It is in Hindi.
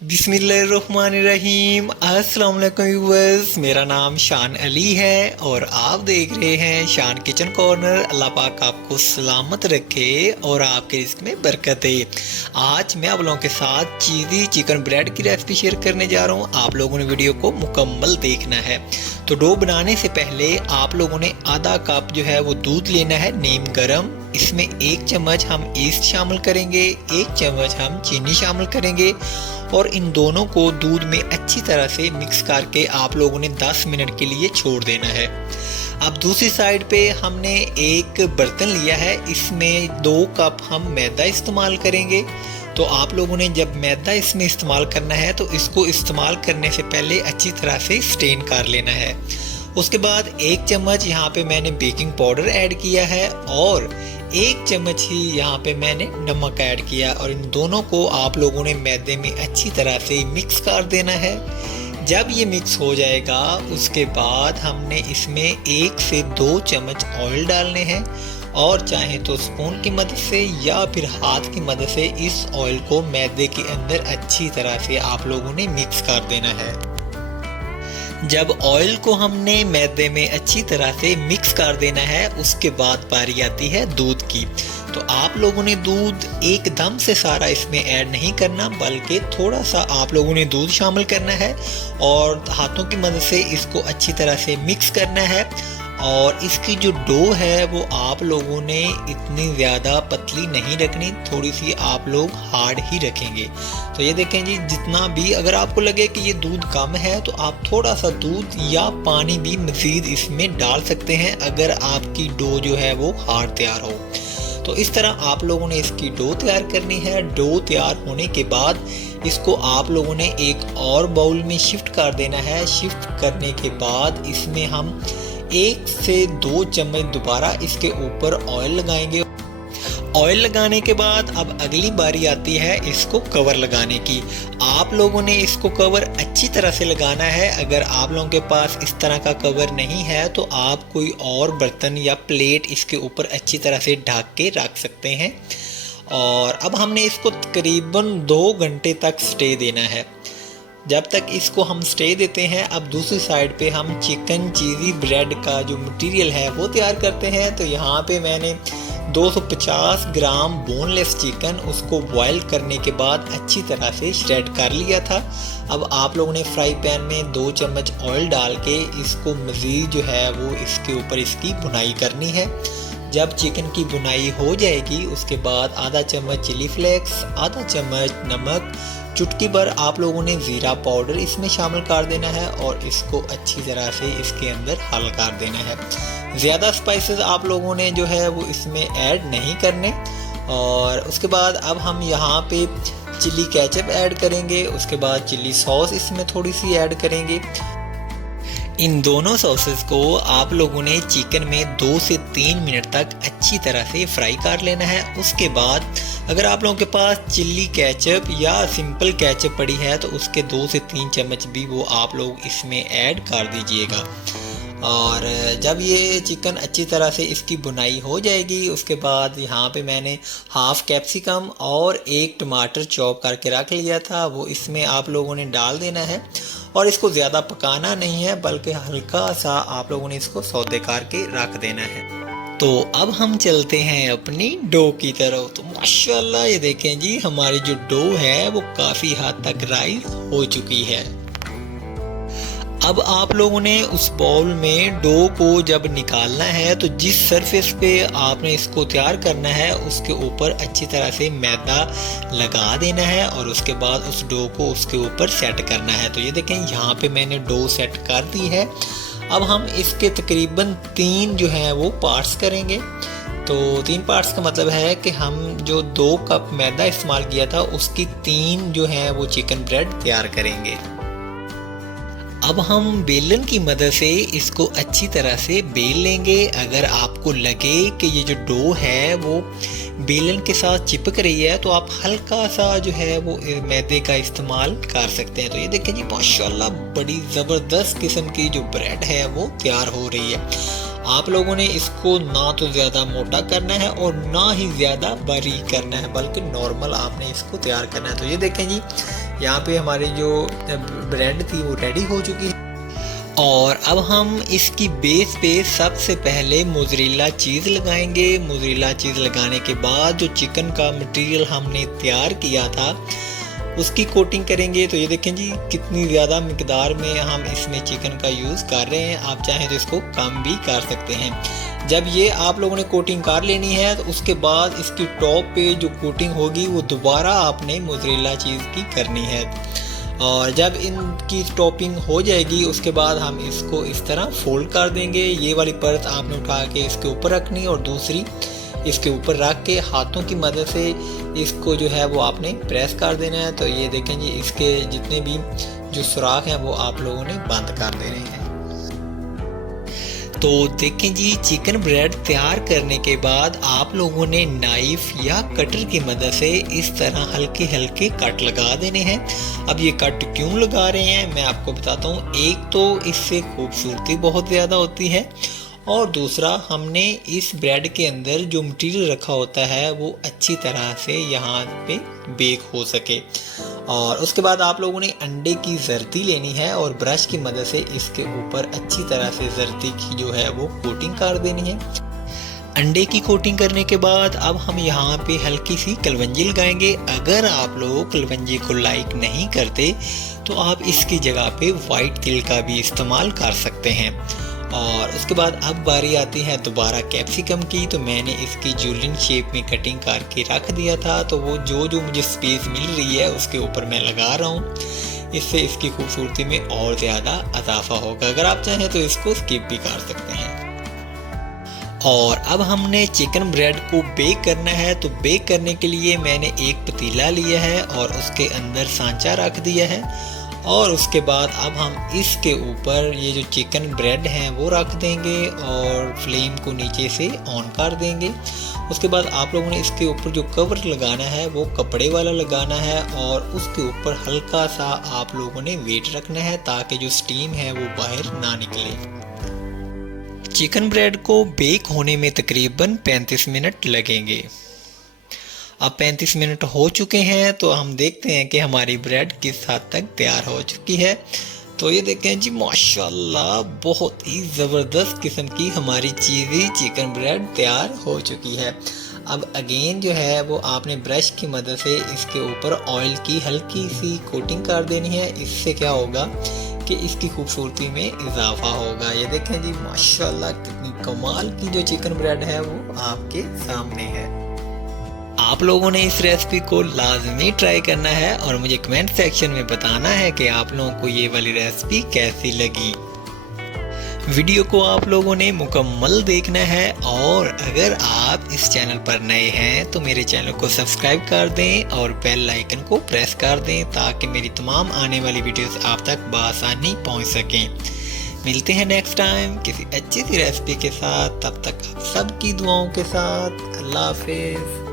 बिस्मिल्लाहिर्रहमानिर्रहीम। अस्सलाम वालेकुम व्यूअर्स, मेरा नाम शान अली है और आप देख रहे हैं शान किचन कॉर्नर। अल्लाह पाक आपको सलामत रखे और आपके रिस्क में बरकत दे। आज मैं आप लोगों के साथ चीज़ी चिकन ब्रेड की रेसिपी शेयर करने जा रहा हूँ। आप लोगों ने वीडियो को मुकम्मल देखना है। तो डो बनाने से पहले आप लोगों ने आधा कप जो है वो दूध लेना है नीम गर्म। इसमें 1 चम्मच हम ईस्ट शामिल करेंगे, 1 चम्मच हम चीनी शामिल करेंगे और इन दोनों को दूध में अच्छी तरह से मिक्स करके आप लोगों ने 10 मिनट के लिए छोड़ देना है। अब दूसरी साइड पे हमने एक बर्तन लिया है, इसमें 2 कप हम मैदा इस्तेमाल करेंगे। तो आप लोगों ने जब मैदा इसमें इस्तेमाल करना है तो इसको इस्तेमाल करने से पहले अच्छी तरह से स्टेन कर लेना है। उसके बाद 1 चम्मच यहाँ पे मैंने बेकिंग पाउडर ऐड किया है और 1 चम्मच ही यहाँ पे मैंने नमक ऐड किया और इन दोनों को आप लोगों ने मैदे में अच्छी तरह से मिक्स कर देना है। जब ये मिक्स हो जाएगा उसके बाद हमने इसमें 1 से 2 चम्मच ऑयल डालने हैं और चाहे तो स्पून की मदद से या फिर हाथ की मदद से इस ऑयल को मैदे के अंदर अच्छी तरह से आप लोगों ने मिक्स कर देना है। जब ऑयल को हमने मैदे में अच्छी तरह से मिक्स कर देना है उसके बाद बारी आती है दूध की। तो आप लोगों ने दूध एकदम से सारा इसमें ऐड नहीं करना, बल्कि थोड़ा सा आप लोगों ने दूध शामिल करना है और हाथों की मदद से इसको अच्छी तरह से मिक्स करना है। और इसकी जो डो है वो आप लोगों ने इतनी ज़्यादा पतली नहीं रखनी, थोड़ी सी आप लोग हार्ड ही रखेंगे। तो ये देखें जी, जितना भी अगर आपको लगे कि ये दूध कम है तो आप थोड़ा सा दूध या पानी भी मज़ीद इसमें डाल सकते हैं अगर आपकी डो जो है वो हार्ड तैयार हो। तो इस तरह आप लोगों ने इसकी डो तैयार करनी है। डो तैयार होने के बाद इसको आप लोगों ने एक और बाउल में शिफ्ट कर देना है। शिफ्ट करने के बाद इसमें हम 1 से 2 चम्मच दोबारा इसके ऊपर ऑयल लगाएंगे। ऑयल लगाने के बाद अब अगली बारी आती है इसको कवर लगाने की। आप लोगों ने इसको कवर अच्छी तरह से लगाना है। अगर आप लोगों के पास इस तरह का कवर नहीं है तो आप कोई और बर्तन या प्लेट इसके ऊपर अच्छी तरह से ढक के रख सकते हैं। और अब हमने इसको तकरीबन 2 घंटे तक स्टे देना है। जब तक इसको हम स्टे देते हैं, अब दूसरी साइड पे हम चिकन चीज़ी ब्रेड का जो मटेरियल है वो तैयार करते हैं। तो यहाँ पे मैंने 250 ग्राम बोनलेस चिकन उसको बॉयल करने के बाद अच्छी तरह से श्रेड कर लिया था। अब आप लोगों ने फ्राई पैन में 2 चम्मच ऑयल डाल के इसको मज़ीद जो है वो इसके ऊपर इसकी भुनाई करनी है। जब चिकन की भुनाई हो जाएगी उसके बाद आधा चम्मच चिली फ्लेक्स, आधा चम्मच नमक, चुटकी भर आप लोगों ने ज़ीरा पाउडर इसमें शामिल कर देना है और इसको अच्छी तरह से इसके अंदर हल कर देना है। ज़्यादा स्पाइसेस आप लोगों ने जो है वो इसमें ऐड नहीं करने। और उसके बाद अब हम यहाँ पे चिली केचप ऐड करेंगे। उसके बाद चिली सॉस इसमें थोड़ी सी ऐड करेंगे। इन दोनों सॉसेस को आप लोगों ने चिकन में 2 से 3 मिनट तक अच्छी तरह से फ्राई कर लेना है। उसके बाद अगर आप लोगों के पास चिल्ली केचप या सिंपल केचप पड़ी है तो उसके 2 से 3 चम्मच भी वो आप लोग इसमें ऐड कर दीजिएगा। और जब ये चिकन अच्छी तरह से इसकी बुनाई हो जाएगी उसके बाद यहाँ पे मैंने हाफ कैप्सिकम और 1 टमाटर चॉप करके रख लिया था, वो इसमें आप लोगों ने डाल देना है। और इसको ज़्यादा पकाना नहीं है बल्कि हल्का सा आप लोगों ने इसको सौते करके रख देना है। तो अब हम चलते हैं अपनी डो की तरफ। तो माशाल्लाह ये देखें जी, हमारी जो डो है वो काफ़ी हद तक राइस हो चुकी है। अब आप लोगों ने उस बाउल में डो को जब निकालना है तो जिस सरफेस पे आपने इसको तैयार करना है उसके ऊपर अच्छी तरह से मैदा लगा देना है और उसके बाद उस डो को उसके ऊपर सेट करना है। तो ये देखें यहाँ पे मैंने डो सेट कर दी है। अब हम इसके तकरीबन 3 जो है वो पार्ट्स करेंगे। तो 3 पार्ट्स का मतलब है कि हम जो 2 कप मैदा इस्तेमाल किया था उसकी 3 जो है वो चिकन ब्रेड तैयार करेंगे। अब हम बेलन की मदद से इसको अच्छी तरह से बेल लेंगे। अगर आपको लगे कि ये जो डो है वो बेलन के साथ चिपक रही है तो आप हल्का सा जो है वो मैदे का इस्तेमाल कर सकते हैं। तो ये देखें जी, माशाल्लाह बड़ी ज़बरदस्त किस्म की जो ब्रेड है वो तैयार हो रही है। आप लोगों ने इसको ना तो ज़्यादा मोटा करना है और ना ही ज़्यादा बारीक करना है, बल्कि नॉर्मल आपने इसको तैयार करना है। तो ये देखें जी, यहाँ पे हमारी जो ब्रेड थी वो रेडी हो चुकी है। और अब हम इसकी बेस पे सबसे पहले मोज़रेला चीज़ लगाएंगे। मोज़रेला चीज़ लगाने के बाद जो चिकन का मटेरियल हमने तैयार किया था उसकी कोटिंग करेंगे। तो ये देखें जी, कितनी ज़्यादा मिकदार में हम इसमें चिकन का यूज़ कर रहे हैं। आप चाहें तो इसको कम भी कर सकते हैं। जब ये आप लोगों ने कोटिंग कर लेनी है तो उसके बाद इसकी टॉप पे जो कोटिंग होगी वो दोबारा आपने मोज़रेला चीज़ की करनी है। और जब इनकी टॉपिंग हो जाएगी उसके बाद हम इसको इस तरह फोल्ड कर देंगे। ये वाली परत आपने उठा के इसके ऊपर रखनी है और दूसरी इसके ऊपर रख के हाथों की मदद से इसको जो है वो आपने प्रेस कर देना है। तो ये देखें जी, इसके जितने भी जो सुराख हैं वो आप लोगों ने बंद कर देने हैं। तो देखें जी, चिकन ब्रेड तैयार करने के बाद आप लोगों ने नाइफ या कटर की मदद से इस तरह हल्के हल्के कट लगा देने हैं। अब ये कट क्यों लगा रहे हैं मैं आपको बताता हूँ। एक तो इससे खूबसूरती बहुत ज़्यादा होती है और दूसरा हमने इस ब्रेड के अंदर जो मटेरियल रखा होता है वो अच्छी तरह से यहाँ पे बेक हो सके। और उसके बाद आप लोगों ने अंडे की जर्दी लेनी है और ब्रश की मदद से इसके ऊपर अच्छी तरह से जर्दी की जो है वो कोटिंग कर देनी है। अंडे की कोटिंग करने के बाद अब हम यहाँ पे हल्की सी कलवंजी लगाएंगे। अगर आप लोग कलवंजी को लाइक नहीं करते तो आप इसकी जगह पे वाइट तिल का भी इस्तेमाल कर सकते हैं। और उसके बाद अब बारी आती है दोबारा कैप्सिकम की। तो मैंने इसकी जूलियन शेप में कटिंग करके रख दिया था, तो वो जो मुझे स्पेस मिल रही है उसके ऊपर मैं लगा रहा हूँ। इससे इसकी खूबसूरती में और ज़्यादा इजाफा होगा। अगर आप चाहें तो इसको स्किप भी कर सकते हैं। और अब हमने चिकन ब्रेड को बेक करना है। तो बेक करने के लिए मैंने एक पतीला लिया है और उसके अंदर सांचा रख दिया है। और उसके बाद अब हम इसके ऊपर ये जो चिकन ब्रेड हैं वो रख देंगे और फ्लेम को नीचे से ऑन कर देंगे। उसके बाद आप लोगों ने इसके ऊपर जो कवर लगाना है वो कपड़े वाला लगाना है और उसके ऊपर हल्का सा आप लोगों ने वेट रखना है ताकि जो स्टीम है वो बाहर ना निकले। चिकन ब्रेड को बेक होने में तकरीबन 35 मिनट लगेंगे। अब 35 मिनट हो चुके हैं तो हम देखते हैं कि हमारी ब्रेड किस हद तक तैयार हो चुकी है। तो ये देखें जी, माशाल्लाह बहुत ही ज़बरदस्त किस्म की हमारी चीज़ी चिकन ब्रेड तैयार हो चुकी है। अब अगेन जो है वो आपने ब्रश की मदद से इसके ऊपर ऑयल की हल्की सी कोटिंग कर देनी है। इससे क्या होगा कि इसकी खूबसूरती में इजाफा होगा। ये देखें जी, माशाल्लाह कितनी कमाल की जो चिकन ब्रेड है वो आपके सामने है। आप लोगों ने इस रेसिपी को लाजमी ट्राई करना है और मुझे कमेंट सेक्शन में बताना है कि आप लोगों को ये वाली रेसिपी कैसी लगी। वीडियो को आप लोगों ने मुकम्मल देखना है और अगर आप इस चैनल पर नए हैं तो मेरे चैनल को सब्सक्राइब कर दें और बेल आइकन को प्रेस कर दें ताकि मेरी तमाम आने वाली वीडियोस आप तक बआसानी पहुंच सकें। मिलते हैं नेक्स्ट टाइम किसी अच्छी सी रेसिपी के साथ। तब तक आप सबकी दुआओं के साथ। अल्लाह हाफिज़।